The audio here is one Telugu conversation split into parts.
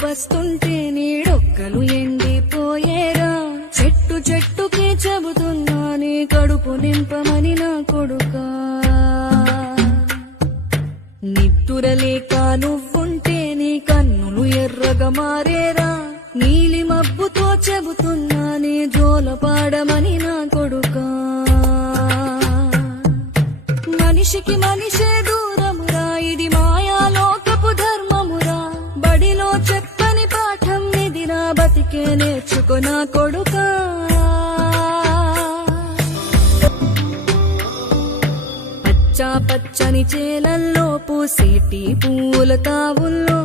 పస్తుంటే నీడొక్కలు ఎండిపోయేరా. చెట్టు చెట్టుకి చెబుతున్నా నీ కడుపు నింపమని నా కొడుకా. నిద్దురలేక నువ్వుంటే నీ కన్నులు ఎర్రగా మారేరా. నీలి మబ్బుతో చెబుతున్నా నీ జోలపాడమని నా కొడుకా. మనిషికి మనిషే దూరమురా, ఇది మాయాలోకపు ధర్మమురా. బడిలో చెప్పని పాఠం నిదిరా, బతికే నేర్చుకో నా కొడుకా. పచ్చా పచ్చని చేలల్లో పూసేటి పూల తావుల్లో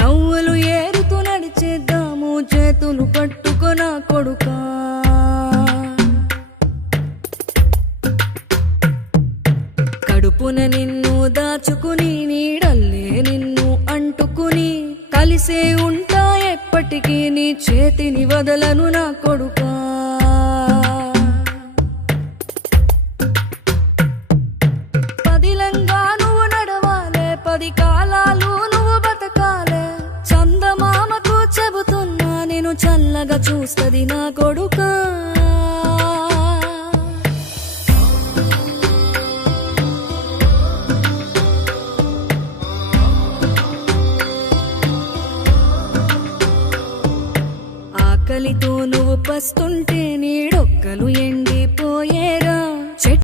నవ్వులు ఏరుతూ నడిచేద్దాము, చేతులు పట్టుకో నా కొడుకా. కడుపున నిన్ను దాచుకుని నీడల్లే నిన్ను అంటుకుని కలిసే ఉంటా ఎప్పటికీ, నీ చేతిని వదలను నా కొడుకా. పదిలంగా నువ్వు నడవాలే, 10 కాలాలు నువ్వు బతకాలే. చందమామకు చెబుతున్నా నేను చల్లగా చూస్తది నా కొడుకా. ఆకలితో నువ్వు పస్తుంటే నీడొక్కలు ఎండిపోయేరా.